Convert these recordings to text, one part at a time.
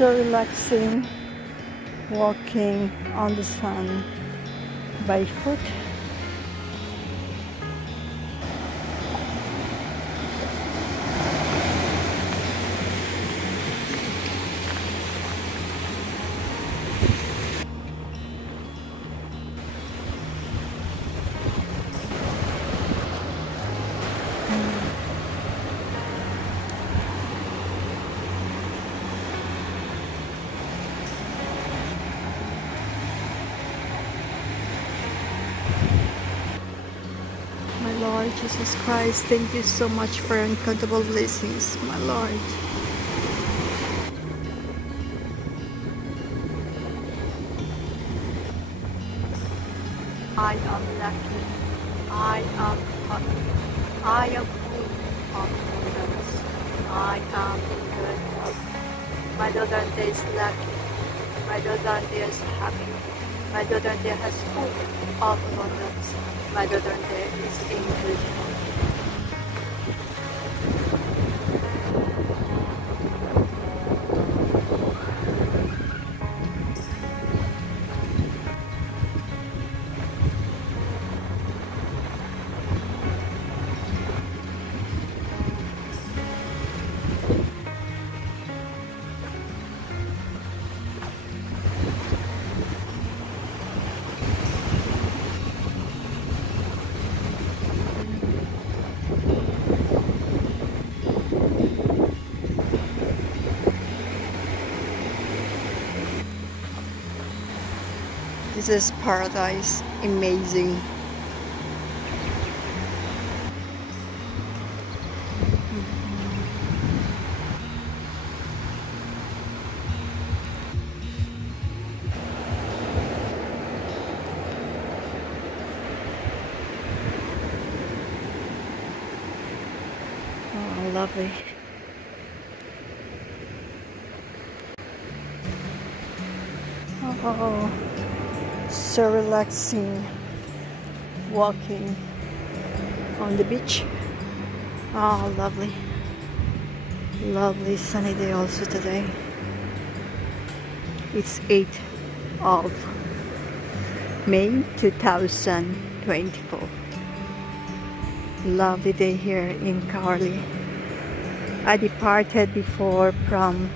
So relaxing, walking on the sun by foot. My Lord Jesus Christ, thank you so much for uncountable blessings, my Lord. I am lucky. I am happy. I am full of abundance. I am in good health. My daughter is lucky. My daughter is happy. My daughter has full of abundance. My daughter is in good health. This is paradise, amazing. Oh, lovely. Oh, so relaxing, walking on the beach. Oh, lovely. Lovely sunny day also today. It's 8th of May 2024. Lovely day here in Caorle. I departed before from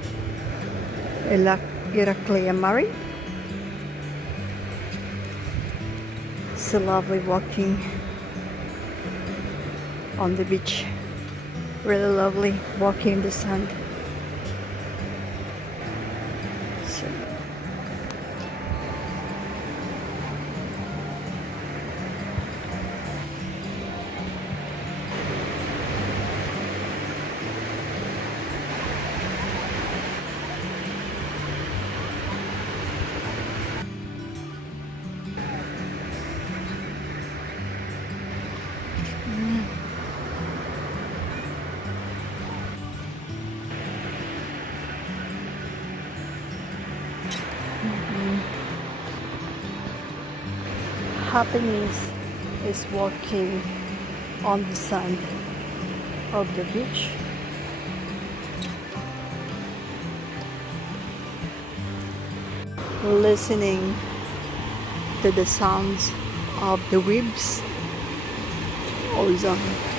Eraclea Mare. So lovely walking on the beach. Really lovely walking in the sun. So, happiness is walking on the sand of the beach. Listening to the sounds of the waves. Awesome.